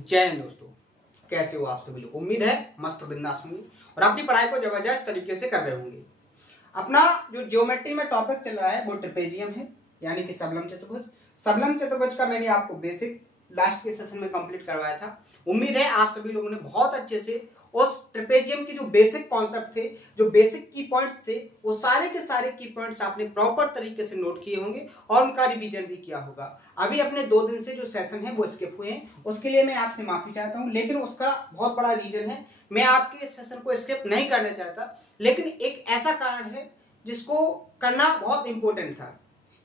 जय हिंद दोस्तों, कैसे हो आप सभी लोग। उम्मीद है मस्त बिंदास होंगे और अपनी पढ़ाई को जबरदस्त तरीके से कर रहे होंगे। अपना जो ज्योमेट्री में टॉपिक चल रहा है वो ट्रेपेजियम है, यानी कि सबलम चतुर्भुज। सबलम चतुर्भुज का मैंने आपको बेसिक लास्ट के सेशन में कंप्लीट करवाया था। उम्मीद है आप सभी लोगों ने बहुत अच्छे से उस ट्रेपेजियम की जो बेसिक कॉन्सेप्ट थे, जो बेसिक की पॉइंट्स थे, वो सारे के सारे की पॉइंट्स आपने प्रॉपर तरीके से नोट किए होंगे और उनका रिवीजन भी किया होगा। अभी अपने 2 दिन से जो सेशन है वो स्किप हुए हैं, उसके लिए मैं आपसे माफी चाहता हूं, लेकिन उसका बहुत बड़ा रीजन है। मैं आपके सेशन को स्किप नहीं करना चाहता, लेकिन एक ऐसा कारण है जिसको करना बहुत इंपॉर्टेंट था,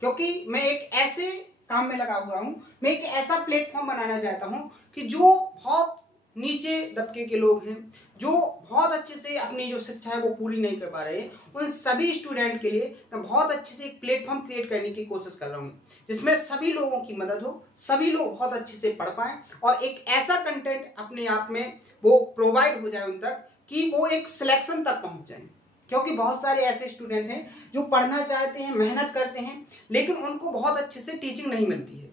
क्योंकि मैं एक ऐसे काम में लगा हुआ हूं, मैं एक ऐसा प्लेटफॉर्म बनाना चाहता हूं कि जो बहुत नीचे दबके के लोग हैं, जो बहुत अच्छे से अपनी जो शिक्षा है वो पूरी नहीं कर पा रहे हैं, उन सभी स्टूडेंट के लिए मैं बहुत अच्छे से एक प्लेटफॉर्म क्रिएट करने की कोशिश कर रहा हूँ, जिसमें सभी लोगों की मदद हो, सभी लोग बहुत अच्छे से पढ़ पाएं और एक ऐसा कंटेंट अपने आप में वो प्रोवाइड हो जाए उन तक कि वो एक सिलेक्शन तक पहुंच जाए। क्योंकि बहुत सारे ऐसे स्टूडेंट हैं जो पढ़ना चाहते हैं, मेहनत करते हैं, लेकिन उनको बहुत अच्छे से टीचिंग नहीं मिलती है।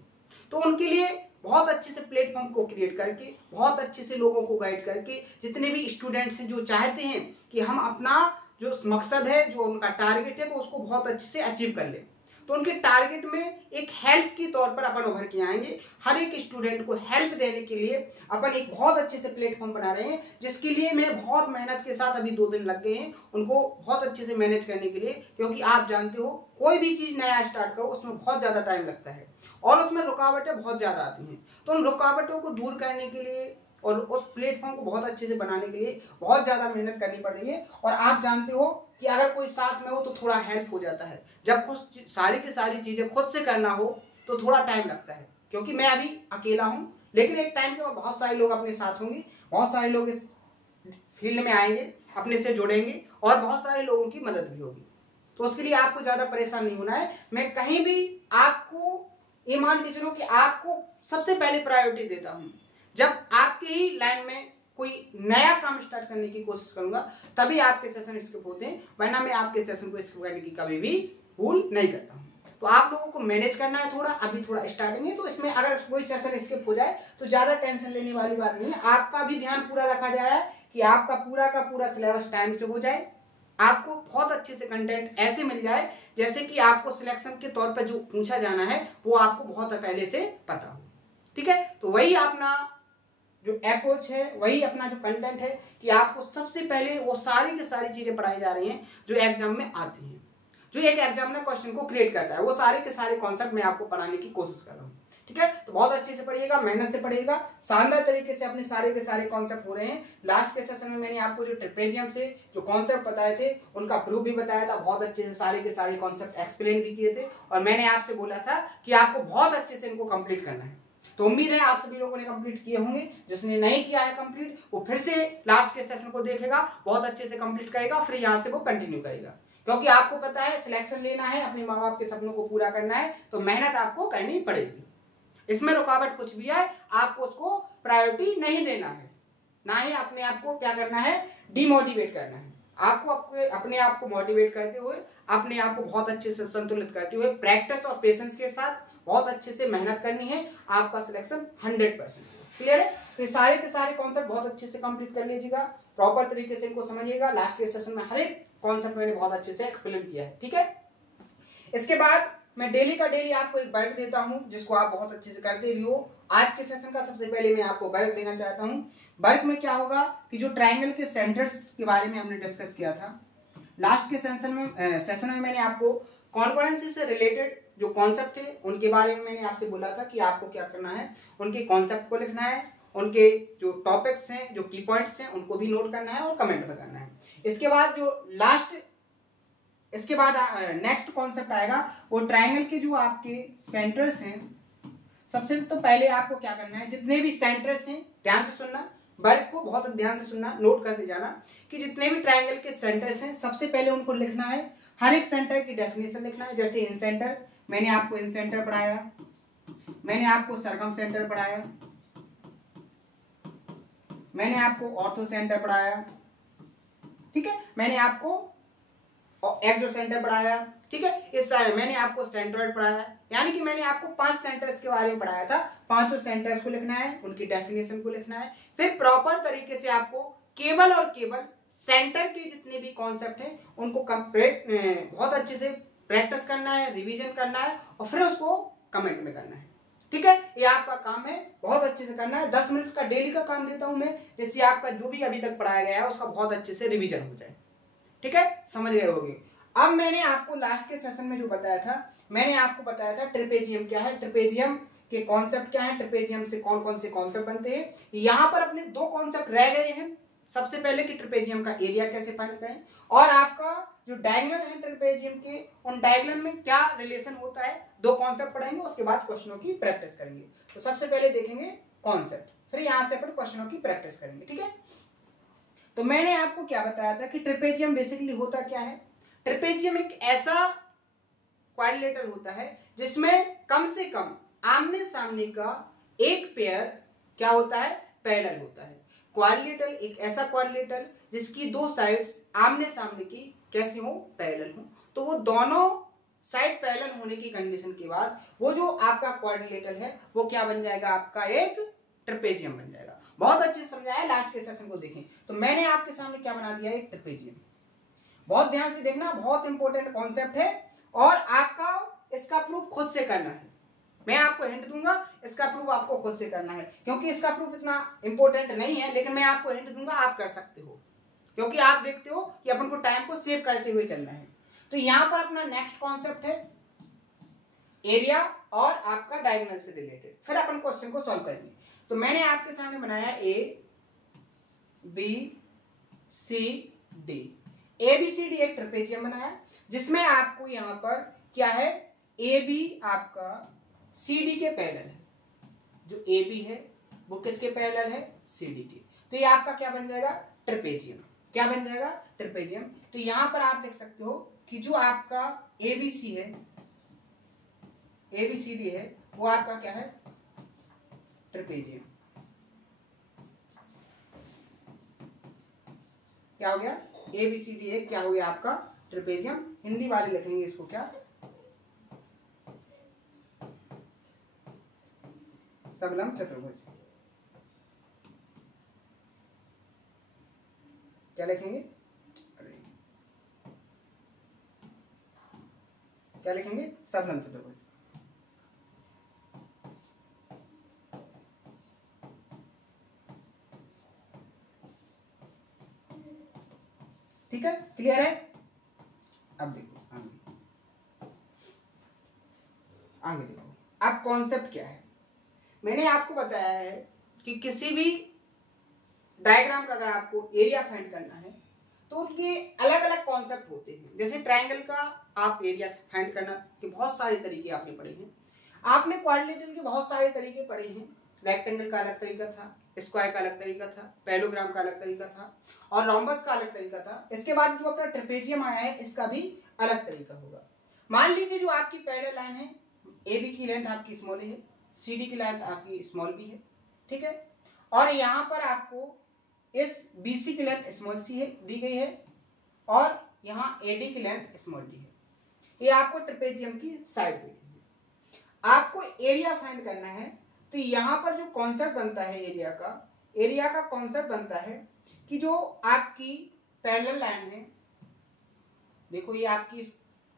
तो उनके लिए बहुत अच्छे से प्लेटफॉर्म को क्रिएट करके, बहुत अच्छे से लोगों को गाइड करके, जितने भी स्टूडेंट्स हैं जो चाहते हैं कि हम अपना जो मकसद है, जो उनका टारगेट है, वो उसको बहुत अच्छे से अचीव कर लें, तो उनके टारगेट में एक हेल्प के तौर पर अपन उभर के आएंगे। हर एक स्टूडेंट को हेल्प देने के लिए अपन एक बहुत अच्छे से प्लेटफॉर्म बना रहे हैं, जिसके लिए मैं बहुत मेहनत के साथ, अभी 2 दिन लग गए हैं उनको बहुत अच्छे से मैनेज करने के लिए। क्योंकि आप जानते हो कोई भी चीज नया स्टार्ट करो उसमें बहुत ज्यादा टाइम लगता है और उसमें रुकावटें बहुत ज्यादा आती हैं। तो उन रुकावटों को दूर करने के लिए और उस प्लेटफॉर्म को बहुत अच्छे से बनाने के लिए बहुत ज्यादा मेहनत करनी पड़ रही है। और आप जानते हो कि अगर कोई साथ में हो तो थोड़ा हेल्प हो जाता है। जब खुद सारी की सारी चीजें खुद से करना हो तो थोड़ा टाइम लगता है, क्योंकि मैं अभी अकेला हूं, लेकिन एक टाइम के बाद बहुत सारे लोग अपने साथ होंगे, बहुत सारे लोग इस फील्ड में आएंगे, अपने से जुड़ेंगे और बहुत सारे लोगों की मदद भी होगी। तो उसके लिए आपको ज्यादा परेशान नहीं होना है। मैं कहीं भी आपको ये मान के चलो कि आपको सबसे पहले प्रायोरिटी देता हूं। जब आपके ही लाइन में कोई नया काम स्टार्ट करने की कोशिश करूंगा तभी आपके सेशन स्किप होते हैं, वरना मैं आपके सेशन को स्किप करने की कभी भी भूल नहीं करता हूं। तो आप लोगों को मैनेज करना है थोड़ा, अभी थोड़ा स्टार्टिंग है, तो इसमें अगर कोई सेशन स्किप हो जाए तो ज्यादा टेंशन लेने वाली बात नहीं है। आपका भी ध्यान पूरा रखा जा रहा है कि आपका पूरा का पूरा सिलेबस टाइम से हो जाए, आपको बहुत अच्छे से कंटेंट ऐसे मिल जाए जैसे कि आपको सिलेक्शन के तौर पर जो पूछा जाना है वो आपको बहुत पहले से पता हो। ठीक है, तो वही अपना जो अप्रोच है, वही अपना जो कंटेंट है कि आपको सबसे पहले वो सारी की सारी चीजें पढ़ाई जा रही हैं जो एग्जाम में आती हैं, जो एक एग्जामिनर क्वेश्चन को क्रिएट करता है, वो सारे के सारे कॉन्सेप्ट मैं आपको पढ़ाने की कोशिश कर रहा हूँ। ठीक है, तो बहुत अच्छे से पढ़िएगा, मेहनत से पढ़िएगा, शानदार तरीके से अपने सारे के सारे कॉन्सेप्ट हो रहे हैं। लास्ट के सेशन में मैंने आपको जो ट्रेपेजियम से जो कॉन्सेप्ट बताए थे उनका प्रूफ भी बताया था, बहुत अच्छे से सारे के सारे कॉन्सेप्ट एक्सप्लेन भी किए थे और मैंने आपसे बोला था कि आपको बहुत अच्छे से इनको कंप्लीट करना है। तो उम्मीद है आप सभी लोगों ने कंप्लीट किए होंगे। जिसने नहीं किया है कंप्लीट वो फिर से लास्ट के सेशन को देखेगा, बहुत अच्छे से कंप्लीट करेगा, फिर यहां से वो कंटिन्यू करेगा। क्योंकि आपको पता है सिलेक्शन लेना है, अपने माँ बाप के सपनों को पूरा करना है, तो मेहनत आपको करनी पड़ेगी। इसमें रुकावट कुछ भी आए आपको उसको प्रायोरिटी नहीं देना है, ना ही अपने आप को क्या करना है, डिमोटिवेट करना है। आपको अपने आप को मोटिवेट करते हुए, अपने आप को बहुत अच्छे से संतुलित करते हुए, प्रैक्टिस और पेशेंस के साथ बहुत अच्छे से मेहनत करनी है। आपका सिलेक्शन 100% क्लियर है। तो ये सारे के सारे कॉन्सेप्ट बहुत अच्छे से कंप्लीट कर लीजिएगा, प्रॉपर तरीके से इनको समझिएगा। लास्ट के सेशन में हर एक कॉन्सेप्ट मैंने बहुत अच्छे से एक्सप्लेन किया है। ठीक है, इसके बाद मैं डेली का डेली आपको एक वर्क देता हूं जिसको आप बहुत अच्छे से करते भी हो। आज के सेशन का सबसे पहले मैं आपको वर्क देना चाहता हूं। वर्क में क्या होगा कि जो ट्रायंगल के सेंटर्स के बारे में हमने डिस्कस किया था लास्ट के सेशन में मैंने आपको कॉन्करेंसी से रिलेटेड जो कॉन्सेप्ट थे उनके बारे में मैंने आपसे बोला था कि आपको क्या करना है, उनके कॉन्सेप्ट को लिखना है, उनके जो टॉपिक्स हैं, जो की पॉइंट्स हैं, उनको भी नोट करना है और कमेंट में करना है। इसके बाद नेक्स्ट कॉन्सेप्ट आएगा वो ट्रायंगल के जो आपके सेंटर्स हैं। सबसे तो पहले आपको क्या करना है, जितने भी सेंटर्स हैं ध्यान से सुनना, वर्क को बहुत ध्यान से सुनना, नोट करते जाना कि जितने भी ट्रायंगल के सेंटर्स हैं सबसे पहले उनको लिखना है। हर एक सेंटर की डेफिनेशन लिखना है। जैसे इन सेंटर, मैंने आपको इन सेंटर पढ़ाया, मैंने आपको सर्कम सेंटर पढ़ाया, मैंने आपको ऑर्थो सेंटर पढ़ाया। ठीक है, मैंने आपको एक्सोसेंटर पढ़ाया, ठीक है। इस सारे मैंने आपको सेंट्रोइड पढ़ाया, यानी कि मैंने आपको 5 सेंटर्स के बारे में पढ़ाया था। 5 सेंटर्स को लिखना है, उनकी डेफिनेशन को लिखना है, फिर प्रॉपर तरीके से आपको केवल और केवल सेंटर के जितने भी कॉन्सेप्ट हैं उनको कंप्लीट बहुत अच्छे से प्रैक्टिस करना है, रिवीजन करना है और फिर उसको कमेंट में करना है, ठीक है। ये आपका काम है, बहुत अच्छे से करना है। 10 मिनट का डेली का काम देता हूं मैं, जिससे आपका जो भी अभी तक पढ़ाया गया है उसका बहुत अच्छे से रिवीजन हो जाए, ठीक है, समझ गए होंगे। अब मैंने आपको लास्ट के सेशन में जो बताया था, मैंने आपको बताया था ट्रिपेजियम क्या है, ट्रिपेजियम के कॉन्सेप्ट क्या है, ट्रिपेजियम से कौन कौन से कॉन्सेप्ट बनते हैं। यहाँ पर अपने 2 कॉन्सेप्ट रह गए हैं। सबसे पहले कि ट्रिपेजियम का एरिया कैसे फाइंड करें, और आपका जो डायगोनल है ट्रिपेजियम के, उन डायगोनल में क्या रिलेशन होता है, 2 कॉन्सेप्ट पढ़ेंगे। उसके बाद क्वेश्चनों की प्रैक्टिस करेंगे। तो सबसे पहले देखेंगे कॉन्सेप्ट, फिर यहाँ से अपन क्वेश्चनों की प्रैक्टिस करेंगे, ठीक है। तो मैंने आपको क्या बताया था कि ट्रिपेजियम बेसिकली होता क्या है। ट्रिपेजियम एक ऐसा क्वाड्रिलेटरल होता है जिसमें कम से कम आमने सामने का एक पेयर क्या होता है, पैरेलल होता है। क्वाड्रिलेटरल एक ऐसा क्वाड्रिलेटरल जिसकी 2 साइड्स आमने सामने की कैसी हो, पैरेलल हो। तो वो दोनों साइड पैरेलल होने की कंडीशन के बाद वो जो आपका क्वाड्रिलेटरल है वो क्या बन जाएगा, आपका एक ट्रिपेजियम बन जाएगा। बहुत अच्छे से समझाया, लास्ट के सेशन को देखें। तो मैंने आपके सामने क्या बना दिया, एक ट्रिपेजियम। बहुत ध्यान से देखना, बहुत इंपॉर्टेंट कॉन्सेप्ट है और आपका इसका प्रूफ खुद से करना है। मैं आपको हिंट दूंगा, इसका प्रूफ आपको खुद से करना है, क्योंकि इसका प्रूफ इतना इंपॉर्टेंट नहीं है, लेकिन मैं आपको हिंट दूंगा, आप कर सकते हो, क्योंकि आप देखते हो कि अपन को टाइम को सेव करते हुए चलना है। तो यहां पर अपना नेक्स्ट कॉन्सेप्ट है एरिया और आपका डायगोनल से रिलेटेड। फिर अपन क्वेश्चन को सॉल्व करेंगे। तो मैंने आपके सामने बनाया A B C D. A B C D एक ट्रेपेजियम बनाया जिसमें आपको यहां पर क्या है, ए बी आपका सी डी के पैरेलल है। जो ए बी है वो किसके पैरेलल है, सी डी के। तो ये आपका क्या बन जाएगा, ट्रेपेजियम। क्या बन जाएगा, ट्रेपेजियम। तो यहां पर आप देख सकते हो कि जो आपका ए बी सी है, ए बी सी डी है, वो आपका क्या है, ट्रेपेजियम। क्या हो गया, ए बी सी डी एक क्या हो गया आपका, ट्रेपेजियम। हिंदी वाले लिखेंगे इसको क्या, सबलम चतुर्भुज। क्या लिखेंगे, अरे क्या लिखेंगे, सबलम चतुर्भुज। ठीक है, क्लियर है। अब देखो आगे देखो, अब कॉन्सेप्ट क्या है। मैंने आपको बताया है कि किसी भी डायग्राम का अगर आपको एरिया फाइंड करना है तो उनके अलग अलग कॉन्सेप्ट होते हैं। जैसे ट्रायंगल का आप एरिया फाइंड करना के बहुत सारे तरीके आपने पढ़े हैं। आपने क्वाड्रिलेटरल के बहुत सारे तरीके पढ़े हैं। रेक्टेंगल का अलग तरीका था, स्क्वायर का अलग तरीका था, पैरेललोग्राम का अलग तरीका था और रोम्बस का अलग तरीका था। इसके बाद जो अपना ट्रेपेजियम आया है इसका भी अलग तरीका होगा। मान लीजिए जो आपकी पैरेलल लाइन है, ए बी की लेंथ आपकी स्मॉल है, सी डी की लेंथ आपकी स्मॉल बी है, ठीक है। और यहाँ पर आपको इस बी सी की लेंथ स्मॉल सी है दी गई है और यहाँ ए डी की लेंथ स्मॉल डी है। ये आपको ट्रेपेजियम की साइड दी गई है। आपको एरिया फाइंड करना है तो यहाँ पर जो कॉन्सेप्ट बनता है एरिया का कॉन्सेप्ट बनता है कि जो आपकी पैरेलल लाइन है, देखो ये आपकी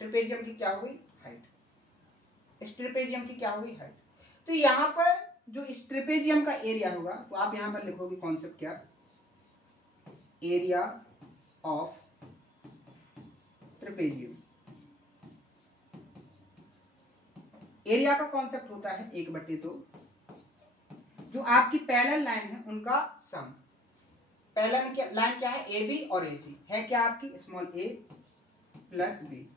ट्रेपेजियम की क्या हो गई, हाइट। इस ट्रेपेजियम की क्या होगी, हाइट। तो यहाँ पर जो इस ट्रेपेजियम का एरिया होगा तो आप यहाँ पर लिखोगे कॉन्सेप्ट क्या, एरिया ऑफ ट्रेपेजियम। एरिया का कॉन्सेप्ट होता है 1/2 जो आपकी पैरेलल लाइन है उनका सम। पैरेलल लाइन क्या है, ए बी और ए सी है, क्या आपकी स्मॉल ए प्लस बी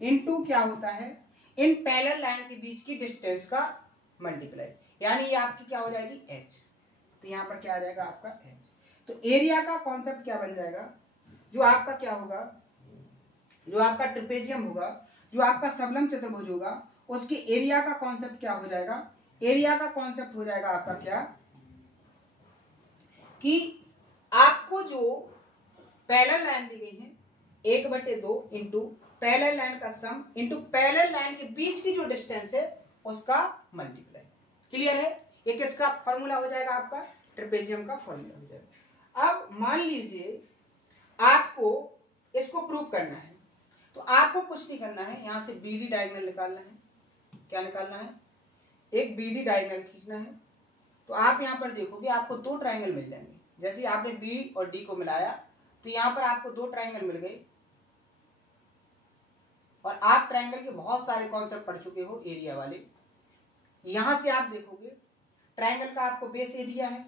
इनटू क्या होता है, इन पैरेलल लाइन के बीच की डिस्टेंस का मल्टीप्लाई, यानी ये आपकी क्या हो जाएगी, h। तो यहाँ पर क्या आ जाएगा आपका h। तो एरिया का कॉन्सेप्ट क्या बन जाएगा, जो आपका क्या होगा, जो आपका ट्रेपेजियम होगा, जो आपका सबलम चतुर्भुज होगा, उसके एरिया का कॉन्सेप्ट क्या हो जाएगा, एरिया का कॉन्सेप्ट हो जाएगा आपका क्या, कि आपको जो पैरेलल लाइन दी गई है 1/2 इंटू पैरेलल लाइन का सम इंटू पैरेलल लाइन के बीच की जो डिस्टेंस है उसका मल्टीप्लाई। क्लियर है? एक इसका फॉर्मूला हो जाएगा, आपका ट्रेपेजियम का फॉर्मूला हो जाएगा। अब मान लीजिए आपको इसको प्रूव करना है, तो आपको कुछ नहीं करना है, यहां से बीडी डायगोनल निकालना है। क्या निकालना है? एक बीडी डायगोनल खींचना है। तो आप यहां पर देखोगे आपको दो ट्राइंगल मिल जाएंगे। जैसे आपने बी और डी को मिलाया तो यहां पर आपको दो ट्राइंगल मिल गए, और आप ट्राइंगल के बहुत सारे कॉन्सेप्ट पढ़ चुके हो एरिया वाले। यहां से आप देखोगे ट्राइंगल का आपको बेस ए दिया है,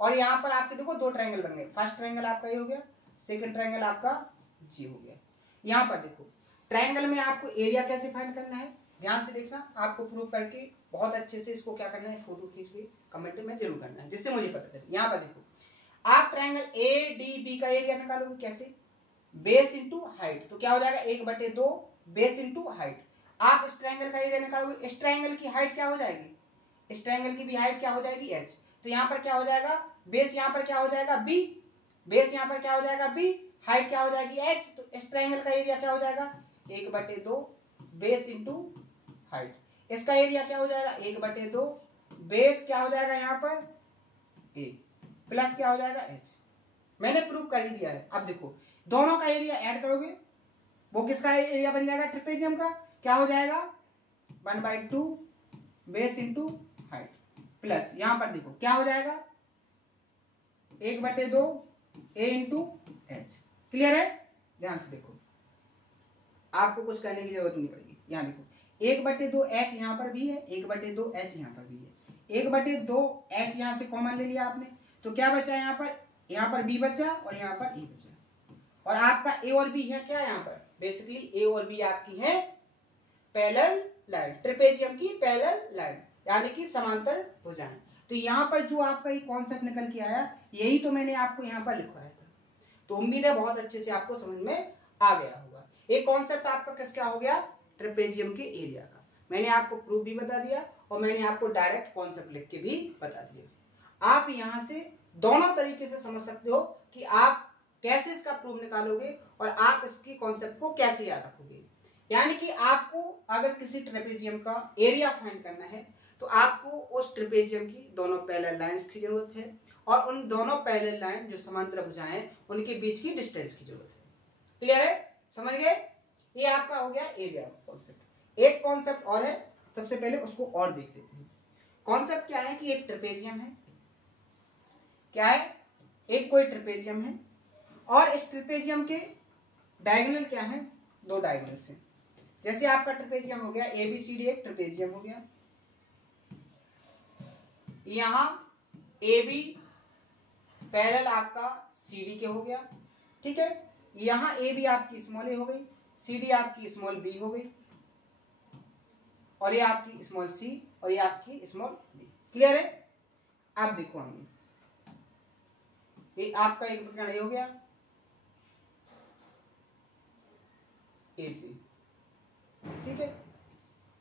और यहां पर आपके देखो दो ट्राइंगल बन गए। फर्स्ट ट्राइंगल आपका ये हो गया, सेकंड ट्राइंगल आपका जी हो गया। यहां पर देखो ट्राइंगल में आपको एरिया कैसे फाइंड करना है, ध्यान से देखना। आपको प्रूव करके बहुत अच्छे से इसको क्या करना है, फोटो खींच के कमेंट में जरूर करना है, जिससे मुझे पता चले। यहां पर देखो आप ट्राइंगल ए डी बी का एरिया निकालोगे कैसे, बेस इंटू हाइट। तो क्या हो जाएगा, 1/2 बेस इंटू हाइट। आप इस ट्राइंगल का एरिया निकालोगे, इस ट्राइंगल की हाइट क्या हो जाएगी, इस ट्राइंगल की भी हाइट क्या हो जाएगी, h। तो यहाँ पर क्या हो जाएगा, बेस यहाँ पर क्या हो जाएगा b, बेस यहाँ पर क्या हो जाएगा b, हाइट क्या हो जाएगी h। तो इस ट्राइंगल का एरिया क्या हो जाएगा, 1/2 बेस इंटू हाइट। इसका एरिया क्या हो जाएगा, 1/2 बेस क्या हो जाएगा यहाँ पर a प्लस क्या हो जाएगा h। मैंने प्रूव कर ही दिया है। अब देखो दोनों का एरिया ऐड करोगे, वो किसका एरिया बन जाएगा, ट्रेपेजियम का। क्या हो जाएगा, 1/2 बेस इंटू हाइट प्लस यहां पर देखो क्या हो जाएगा, 1/2 a इंटू एच। क्लियर है? ध्यान से देखो, आपको कुछ करने की जरूरत नहीं पड़ेगी। यहां देखो 1/2 h यहां पर भी है, 1/2 h यहां पर भी है। 1/2 h यहां से कॉमन ले लिया आपने, तो क्या बचा यहाँ पर b बचा और यहाँ पर e बचा। और आपका a और b है क्या, यहाँ पर बेसिकली a और b आपकी है पैरेलल लाइन, ट्रेपेजियम की पैरेलल लाइन, यानी कि समांतर भुजाएं। तो यहाँ पर जो आपका ये कॉन्सेप्ट निकल के आया, यही तो मैंने आपको यहाँ पर लिखवाया था। तो उम्मीद है बहुत अच्छे से आपको समझ में आ गया होगा। एक कॉन्सेप्ट आपका किसका हो गया, ट्रेपेजियम के एरिया का। मैंने आपको प्रूफ भी बता दिया और मैंने आपको डायरेक्ट कॉन्सेप्ट लिख के भी बता दिया। आप यहाँ से दोनों तरीके से समझ सकते हो कि आप कैसे इसका प्रूफ निकालोगे और आप इसकी कॉन्सेप्ट को कैसे याद रखोगे। यानी कि आपको अगर किसी ट्रेपेजियम का एरिया फाइंड करना है तो आपको उस ट्रेपेजियम की दोनों पैरेलल लाइंस की जरूरत है, और उन दोनों पैरेलल लाइन जो समांतर भुजाएं हैं उनके बीच की डिस्टेंस की जरूरत है। क्लियर है? समझ गए? ये आपका हो गया एरिया कॉन्सेप्ट। एक कॉन्सेप्ट और है, सबसे पहले उसको और देख लेते हैं। कॉन्सेप्ट क्या है कि एक ट्रेपेजियम है, क्या है, एक कोई ट्रेपेजियम है, और इस ट्रेपेजियम के डायगोनल क्या है, दो डायगोनल्स हैं। जैसे आपका ट्रेपेजियम हो गया ABCD, एक ट्रेपेजियम हो गया। यहां AB पैरेलल आपका CD के हो गया, ठीक है। यहां AB आपकी स्मॉल a हो गई, CD आपकी स्मॉल b हो गई, और ये आपकी स्मॉल c और ये आपकी स्मॉल d। क्लियर है? आप देखो हमें ये आपका एक प्रकार ये हो गया AC, ठीक है,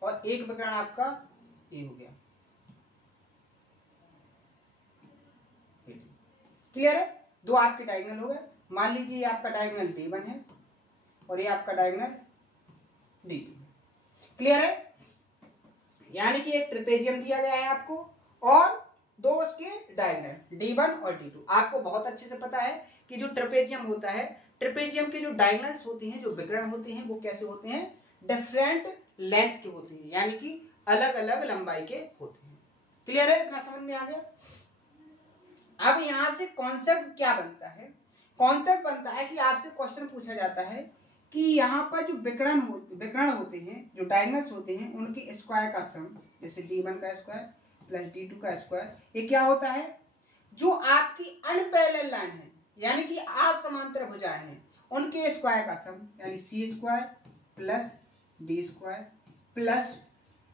और एक प्रकार आपका ये हो गया। क्लियर है? दो आपके डायगोनल हो गए। मान लीजिए ये आपका डायगोनल B1 है और ये आपका डायगोनल D2 है। क्लियर है? यानी कि एक ट्रेपेजियम दिया गया है आपको और दो उसके डायगोनल D1 और D2। आपको बहुत अच्छे से पता है कि जो ट्रेपेजियम होता है, ट्रेपेजियम के जो डायगोनल्स होते हैं, जो विकर्ण होते हैं, वो कैसे होते हैं, डिफरेंट लेंथ के होते हैं, यानी कि अलग अलग लंबाई के होते हैं। क्लियर है? इतना समझ में आ गया? अब यहां से कॉन्सेप्ट क्या बनता है, कॉन्सेप्ट बनता है कि आपसे क्वेश्चन पूछा जाता है कि यहाँ पर जो विकर्ण होते हैं, जो डायगोनल्स होते हैं, उनके स्क्वायर का सम, जैसे D1 का स्क्वायर प्लस D2 का स्क्वायर, ये क्या होता है, जो आपकी अनपैरेलल लाइन है, यानी कि असमांतर भुजाएं हैं, उनके स्क्वायर का सम, यानी C² plus D² plus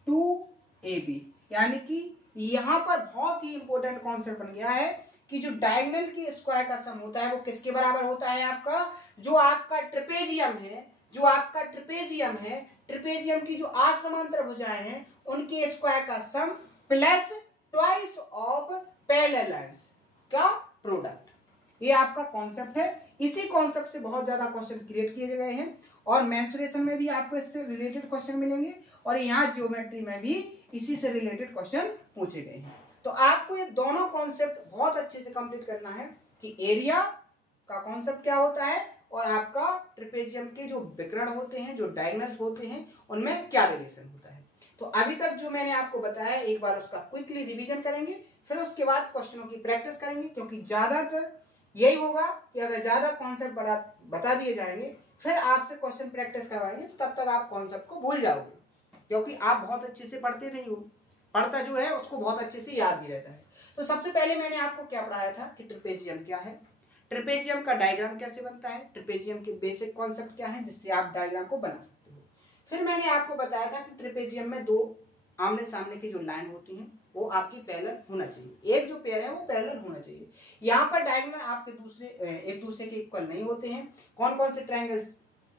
2AB। यानी कि यहां पर बहुत ही इंपॉर्टेंट कॉन्सेप्ट बन गया है कि जो डायगोनल के स्क्वायर का सम होता है वो किसके बराबर होता है, आपका जो आपका ट्रेपेजियम है, जो आपका ट्रेपेजियम है, ट्रेपेजियम की जो असमांतर भुजाएं हैं उनके स्क्वायर का sum plus twice of parallel lines का प्रोडक्ट। ये आपका कॉन्सेप्ट है, इसी कॉन्सेप्ट से बहुत ज्यादा क्वेश्चन क्रिएट किए गए हैं और मेंसुरेशन में भी आपको इससे रिलेटेड क्वेश्चन मिलेंगे और यहाँ ज्योमेट्री में भी इसी से रिलेटेड क्वेश्चन पूछे गए हैं। तो आपको ये दोनों कॉन्सेप्ट बहुत अच्छे से कंप्लीट करना है कि एरिया का कॉन्सेप्ट क्या होता है और आपका ट्रेपेजियम के जो विकर्ण होते हैं, जो डायगोनल्स होते हैं, उनमें क्या रिलेशन होता है। तो अभी तक जो मैंने आपको बताया एक बार उसका क्विकली रिवीजन करेंगे, फिर उसके बाद क्वेश्चनों की प्रैक्टिस करेंगे, क्योंकि ज्यादातर यही होगा कि अगर ज्यादा कॉन्सेप्ट बता दिए जाएंगे फिर आपसे क्वेश्चन प्रैक्टिस करवाएंगे तो तब तक आप कॉन्सेप्ट को भूल जाओगे, क्योंकि आप बहुत अच्छे से पढ़ते नहीं हो। पढ़ता जो है उसको बहुत अच्छे से याद भी रहता है। तो सबसे पहले मैंने आपको क्या पढ़ाया था कि ट्रेपेजियम क्या है, ट्रेपेजियम का डायग्राम कैसे बनता है, ट्रेपेजियम के बेसिक कॉन्सेप्ट क्या है जिससे आप डायग्राम को बना सकते हो। फिर मैंने आपको बताया था कि ट्रेपेजियम में दो आमने सामने की जो लाइन होती हैं वो आपकी पैरेलल होना चाहिए, एक जो पेयर है वो पैरेलल होना चाहिए। यहाँ पर डायगोनल आपके एक दूसरे के इक्वल नहीं होते हैं। कौन कौन से ट्रायंगल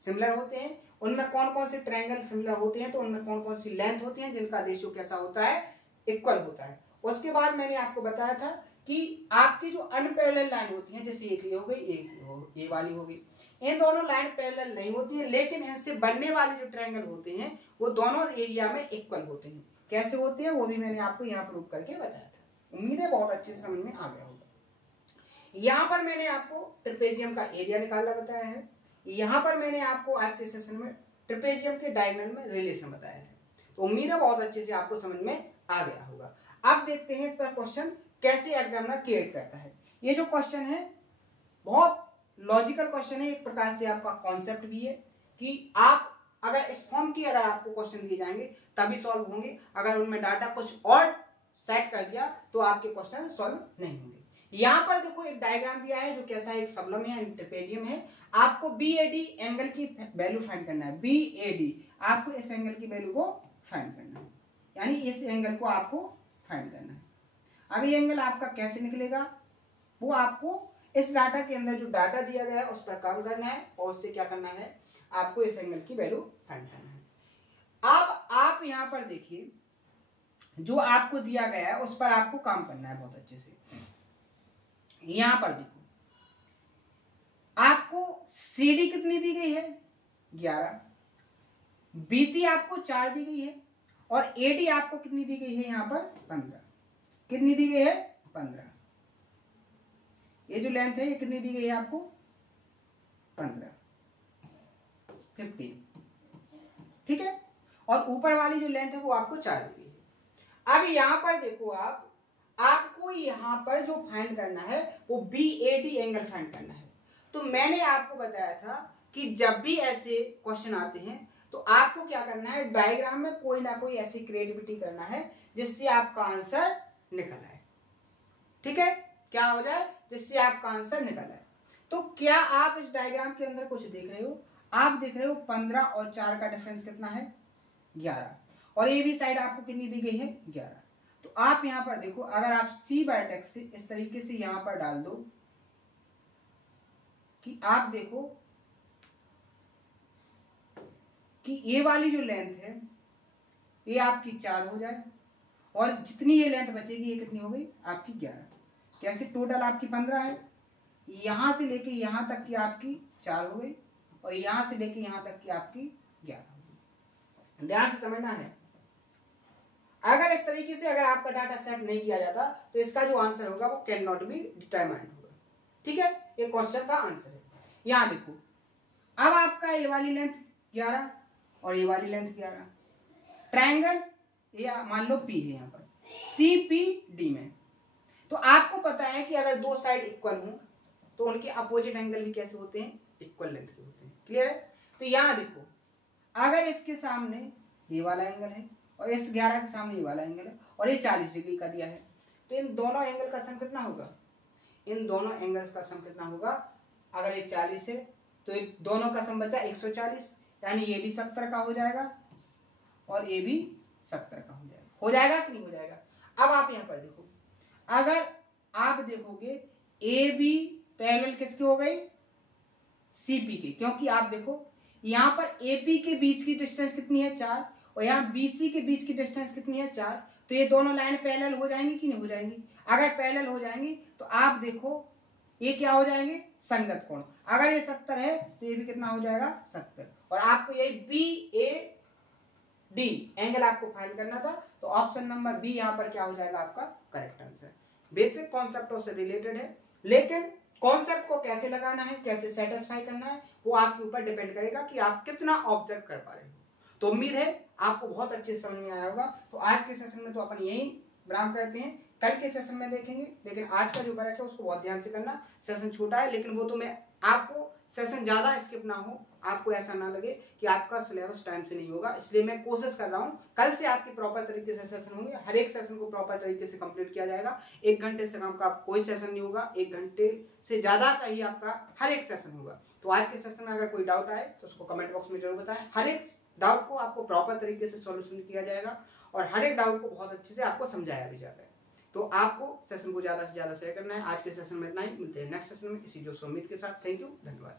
सिमिलर होते हैं, उनमें कौन कौन से ट्रायंगल सिमिलर होते हैं, तो उनमें कौन कौन सी लेंथ होती है जिनका रेशियो कैसा होता है, इक्वल होता है। उसके बाद मैंने आपको बताया था कि आपकी जो अनपैरेलल लाइन होती है, जैसे एक ये हो गई, एक ये वाली हो गई, इन दोनों लाइन पैरेलल नहीं होती है, लेकिन इनसे बनने वाले जो ट्रायंगल होते हैं वो दोनों एरिया में इक्वल होते हैं। कैसे होते हैं वो भी मैंने आपको यहाँ प्रूव करके बताया था। उम्मीद है बहुत अच्छे से समझ में आ गया होगा। यहाँ पर मैंने आपको ट्रेपेजियम का एरिया निकालना बताया है। यहाँ पर मैंने आपको आज के सेशन में ट्रेपेजियम के डायगोनल में रिलेशन बताया है। तो उम्मीद है बहुत अच्छे से आपको समझ में आ गया होगा। अब देखते हैं इस पर क्वेश्चन कैसे एग्जामिनर क्रिएट करता है। ये जो क्वेश्चन है बहुत लॉजिकल क्वेश्चन है, एक प्रकार से आपका कॉन्सेप्ट भी है कि आप अगर इस फॉर्म की अगर आपको क्वेश्चन दिए जाएंगे तभी सॉल्व होंगे, अगर उनमें डाटा कुछ और सेट कर दिया तो आपके क्वेश्चन सॉल्व नहीं होंगे। यहाँ पर देखो एक डायग्राम दिया है जो कैसा एक सबलम है, ट्रेपेजियम है। आपको BAD एंगल की वैल्यू फाइंड करना है। BAD आपको इस एंगल की वैल्यू को फाइंड करना है, यानी इस एंगल को आपको फाइंड करना है। अब ये एंगल आपका कैसे निकलेगा वो आपको इस डाटा के अंदर जो डाटा दिया गया है उस पर काम करना है और उससे क्या करना है, आपको इस एंगल की वैल्यू फाइंड करना है। अब आप यहाँ पर देखिए जो आपको दिया गया है उस पर आपको काम करना है बहुत अच्छे से। यहाँ पर देखो आपको CD कितनी दी गई है 11, BC आपको 4 दी गई है और AD आपको कितनी दी गई है यहाँ पर 15। कितनी दी गई है 15। ये जो लेंथ है ये कितनी दी गई है आपको 15 ठीक है, और ऊपर वाली जो लेंथ है वो आपको 4 दी गई है। अब यहाँ पर देखो आपको यहाँ पर जो फाइंड करना है वो BAD एंगल फाइंड करना है। तो मैंने आपको बताया था कि जब भी ऐसे क्वेश्चन आते हैं तो आपको क्या करना है, डायग्राम में कोई ना कोई ऐसी क्रिएटिविटी करना है जिससे आपका आंसर निकल आए। ठीक है, क्या हो जाए जिससे आपका आंसर निकल आए। तो क्या आप इस डायग्राम के अंदर कुछ देख रहे हो, आप देख रहे हो 15 और 4 का डिफरेंस कितना है 11, और ये भी साइड आपको कितनी दी गई है 11। तो आप यहां पर देखो, अगर आप C वर्टेक्स से इस तरीके से यहां पर डाल दो कि आप देखो कि ये वाली जो लेंथ है ये आपकी 4 हो जाए और जितनी ये लेंथ बचेगी ये कितनी हो गई आपकी 11। कैसे, टोटल आपकी 15 है, यहां से लेके यहां तक की आपकी 4 हो गई और यहां से लेके यहां तक की आपकी 11 हो गई। ध्यान से समझना है, अगर इस तरीके से अगर आपका डाटा सेट नहीं किया जाता तो इसका जो आंसर होगा वो कैन नॉट बी डिटरमाइंड होगा। ठीक है, ये क्वेश्चन का आंसर है। यहां देखो अब आपका ये वाली लेंथ 11 और ये वाली लेंथ 11, ट्रायंगल या मान लो P है यहाँ पर CPD में। तो आपको पता है कि अगर दो साइड इक्वल हो तो उनके अपोजिट एंगल भी कैसे होते हैं, इक्वल लेंथ के होते हैं। क्लियर है। तो यहां देखो अगर इसके सामने ये वाला एंगल है और इस 11 के सामने ये वाला एंगल है और ये 40 डिग्री का दिया है, तो इन दोनों एंगल का सम कितना होगा, इन दोनों एंगल्स का सम कितना होगा, अगर ये 40 है तो ये दोनों का सम बचा 140, यानी ये भी 70 का हो जाएगा और ये भी 70 का हो जाएगा कि नहीं हो जाएगा। अब आप यहां पर देखो, अगर आप देखोगे AB पैरेलल किसकी हो गई, CP की, क्योंकि आप देखो यहां पर AP के बीच की डिस्टेंस कितनी है 4 और यहाँ BC के बीच की डिस्टेंस कितनी है 4, तो ये दोनों लाइन पैरेलल हो जाएंगी कि नहीं हो जाएंगी। अगर पैरेलल हो जाएंगी तो आप देखो ये क्या हो जाएंगे, संगत कोण। अगर ये 70 है तो ये भी कितना हो जाएगा, 70। और आपको यही BAD एंगल आपको फाइंड करना था, तो ऑप्शन नंबर बी यहाँ पर क्या हो जाएगा आपका करेक्ट आंसर। बेसिक कॉन्सेप्टों से रिलेटेड है, लेकिन कॉन्सेप्ट को कैसे लगाना है, कैसे सेटिस्फाई करना है, वो आपके ऊपर डिपेंड करेगा कि आप कितना ऑब्जर्व कर पा रहे हो। तो उम्मीद है आपको बहुत अच्छे समझ में आया होगा। तो आज के सेशन में तो अपन यही विराम करते हैं, कल के सेशन में देखेंगे। लेकिन आज का जो वर्क है उसको बहुत ध्यान से करना। सेशन छोटा है, लेकिन वो तो मैं आपको सेशन ज्यादा स्किप ना हो, आपको ऐसा ना लगे कि आपका सिलेबस टाइम से नहीं होगा, इसलिए मैं कोशिश कर रहा हूँ कल से आपकी प्रॉपर तरीके से सेशन होंगे। हर एक सेशन को प्रॉपर तरीके से कंप्लीट किया जाएगा। 1 घंटे से कम का कोई सेशन नहीं होगा, 1 घंटे से ज्यादा का ही आपका हर एक सेशन होगा। तो आज के सेशन में अगर कोई डाउट आए तो उसको कमेंट बॉक्स में जरूर बताएं। हर एक डाउट को आपको प्रॉपर तरीके से सॉल्यूशन किया जाएगा और हर एक डाउट को बहुत अच्छे से आपको समझाया भी जाएगा। तो आपको सेशन को ज्यादा से ज्यादा शेयर करना है। आज के सेशन में इतना ही, मिलते हैं नेक्स्ट सेशन में इसी जोश उम्मीद के साथ। थैंक यू, धन्यवाद।